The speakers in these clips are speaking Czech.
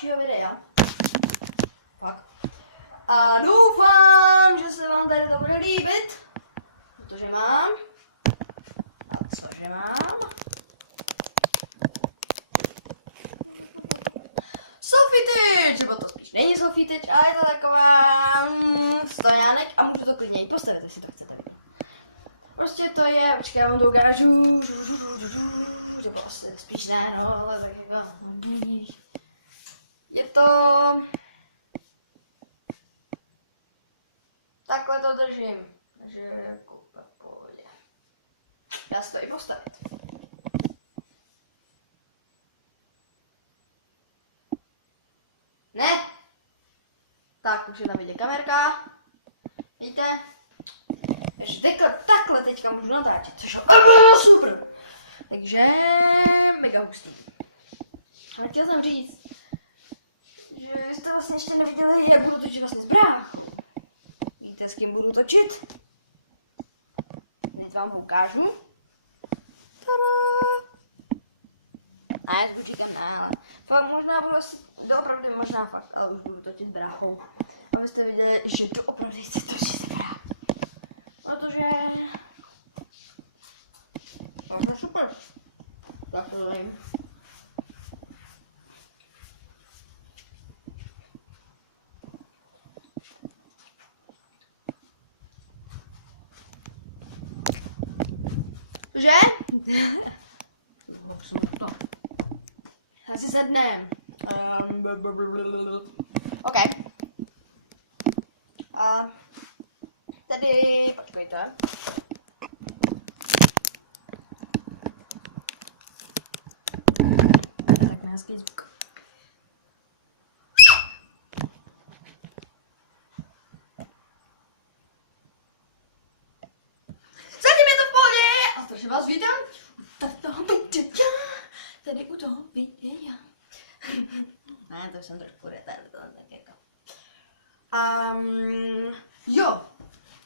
dalšího videa. Fakt. A doufám, že se vám tady to bude líbit, protože mám. A cože mám? Sofitič, nebo to spíš není Sofitič, ale je to taková stojánek a můžu to klidně i postavit, jestli to chcete. Prostě to je, počkej, já vám to ukážu. To prostě spíš ne, no, ale tak jako je to... Takhle to držím, takže jako v pohodě. Dá se to i postavit. Ne! Tak, už je tam vidět kamerka. Vidíte? Takže takhle teďka můžu natáčet, což je super. Takže mega hustý. Ale chtěl jsem říct, že jste vlastně ještě neviděli, jak budu točit vlastně zbrách. Víte, s kým budu točit? Hned vám ukážu. Tada! Ne, s Bučíkem ne, ale fakt možná budu asi, doopravdy možná fakt, ale už budu točit s bráchou. Abyste viděli, že doopravdy chci točit s bráchou. Protože... To je super. Tak to dajím. Že? Asi sedne. OK. A tady, počkejte. Tak hezký zvuk. Zatím je to v pohodě a strašně vás vítám. Tady u toho videa. Ne, to jsem trošku retardovaný, tak jako. Jo,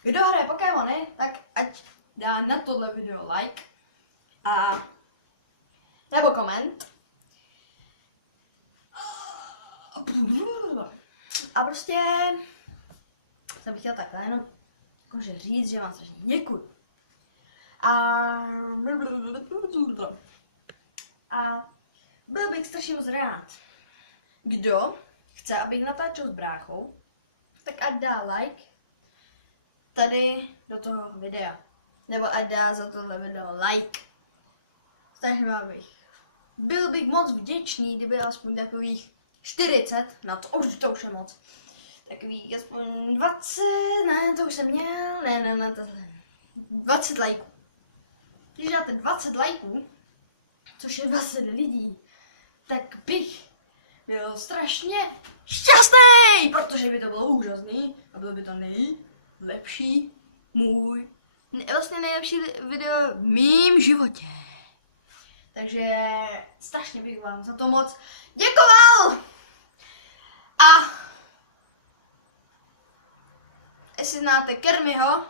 kdo hraje Pokémony, tak ať dá na tohle video like a nebo koment. A prostě jsem chtěla takhle jenom jakože říct, že vám strašně děkuji. A byl bych strašně moc rád. Kdo chce, abych natáčel s bráchou, tak ať dá like tady do toho videa. Nebo ať dá za tohle video like. Strašně bych. Byl bych moc vděčný, kdyby aspoň takových 40, na to už je moc. Takových aspoň 20, ne, to už jsem měl, ne, to 20 lajků. Když dáte 20 lajků, což je 20 lidí, tak bych byl strašně šťastný, protože by to bylo úžasný a bylo by to nejlepší vlastně nejlepší video v mým životě. Takže strašně bych vám za to moc děkoval! A jestli znáte Kermiho,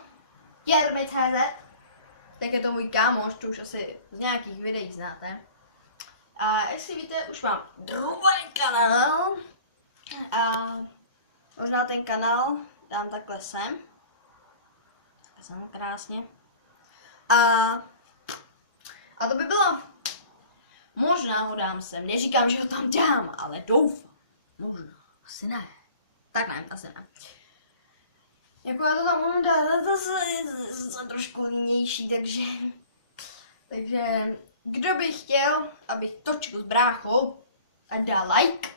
Kermi.cz, tak je to můj kámoš, to už asi z nějakých videí znáte. A jestli víte, už mám druhý kanál. A možná ten kanál dám takhle sem. Takhle sem krásně. A to by bylo. Možná ho dám sem. Neříkám, že ho tam dám, ale doufám. Možná. Asi ne. Tak ne, asi ne. Jako já to tam můžu dát, to je trošku línější, takže kdo by chtěl, abych točil s bráchou, ať dá like.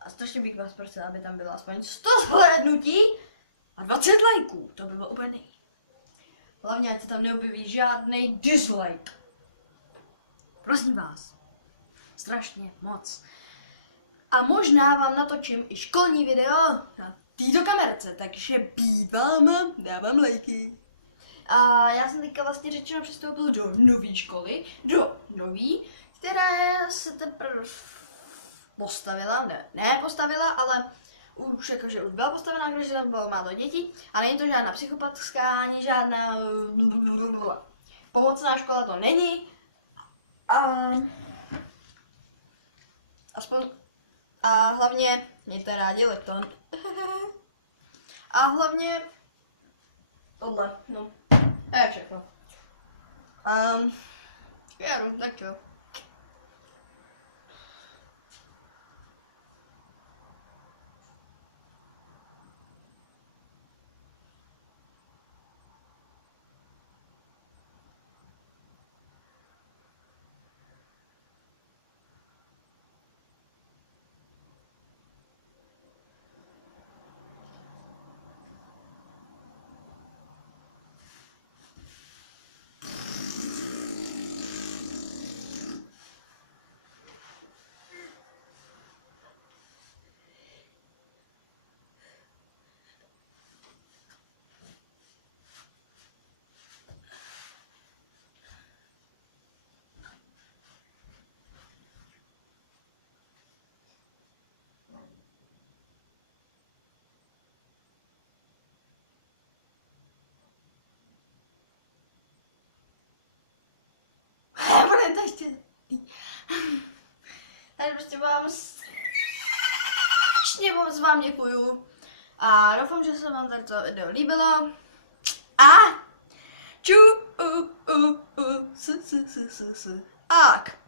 A strašně bych vás prosil, aby tam bylo aspoň 100 zhlédnutí a 20 lajků. To by bylo úplně nej. Hlavně, ať se tam neobjeví žádnej dislike. Prosím vás. Strašně moc. A možná vám natočím i školní video na této kamerce, takže bývám, dávám lajky. A já jsem teďka vlastně řečeno přestoupil do nové školy, která se teprve postavila, ne postavila, ale už jakože už byla postavená, když tam bylo málo dětí. A není to žádná psychopatská, ani žádná pomocná škola to není. A aspoň A hlavně mějte rádi lepton. A hlavně tohle, no. A je všechno. Jdu, tak jo. Bude to ještě. Takže prostě vám strašně moc vám děkuju. A doufám, že se vám toto video líbilo. A ču, s. Ak.